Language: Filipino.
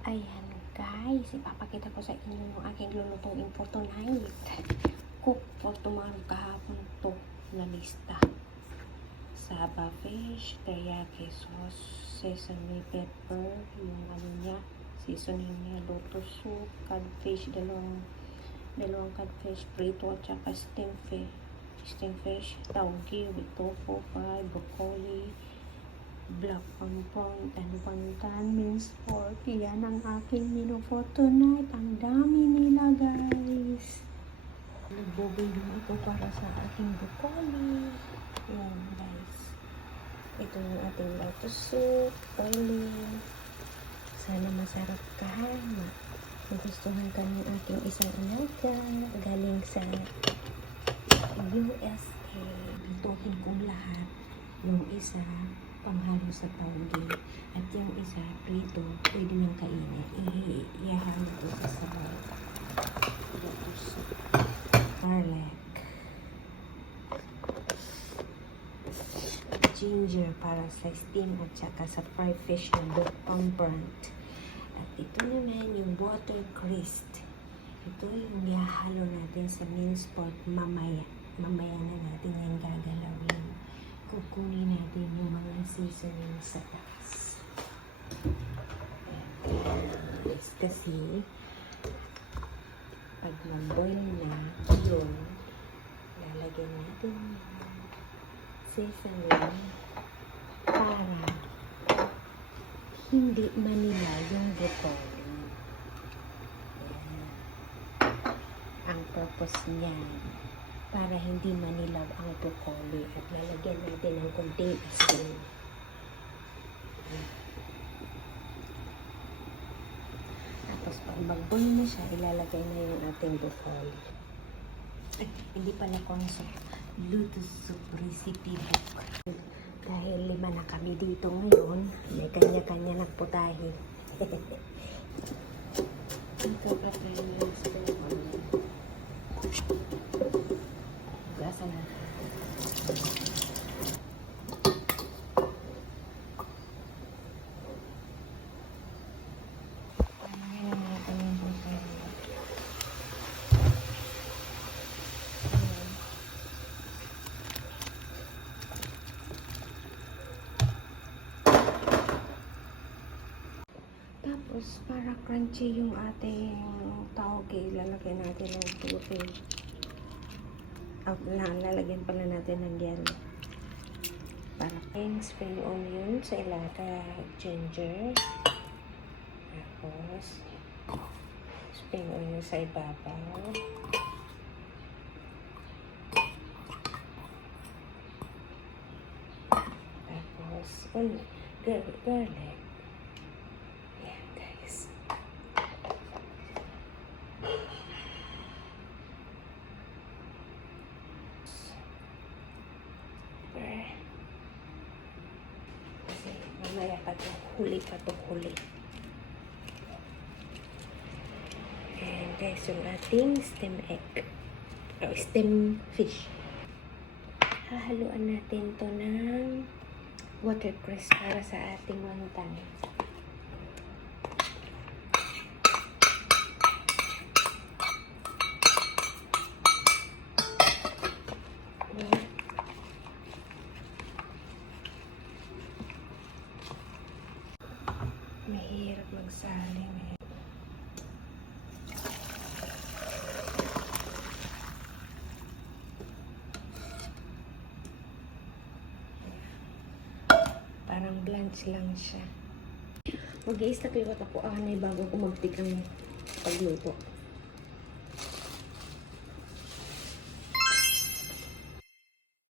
Ayan guys, ipapakita ko sa inyo yung aking lulutong for tonight. Cook for tomorrow. Kahapon to na lista. Saba fish, teriyaki sauce, sesame pepper, yung ano niya, seasoning niya, lotus soup, codfish, dalawang codfish, prito at saka steamed fish, tauge with tofu, pie, broccoli, black pampon, and wonton, minced pork. Yan ang aking menu for tonight. Ang dami nila guys. Nagbubulong ito para sa ating broccoli. Yan guys. Ito yung ating lotus soup, olive. Sana masarap ka ha. Nagustuhan ka ng aking isang alaga. Galing sa USA. Bituhin kong lahat. Yung isa, panghalo sa tauge. At yung isa, prito, pwede nang kainin. Ihalo ko sa lotus soup. Garlic. Ginger para sa steam at saka sa fried fish na black pumperant. At ito naman yung watercress. Ito yung ihalo natin sa minced pork mamaya. Mamaya na natin yung gagalawin. Kukunin natin yung mga seasoning sa taas. Kasi pag mag-boil na yun, lalagyan natin sesame para hindi manila yung broccoli. Ang purpose niyan para hindi manilaw ang broccoli at lalagyan natin ng konting asin. Tapos pag mag-boil na siya, ilalagay na yung ating broccoli. Hindi pala concept. Lotus soup recipe book. Dahil 5 na kami dito ngayon, may kanya-kanya nagputahe. Ito pa tayo yung spoon. Gasa na. Tapos, para crunchy yung ating tauge, lalagyan natin ng tubig. Lalagyan pala natin ng yellow. Para spring onion sa ilata, ginger. Tapos, spring onion sa ibabaw. Tapos, garlic. Mamaya pa ito, huli. And guys, yung ating stem egg. O, stem fish. Hahaluan natin to ng watercress para sa ating wonton. Mahirap magsaling eh. Parang blanch lang siya. Mag-i-stop yung ako anay bago ko magtikang pagluto.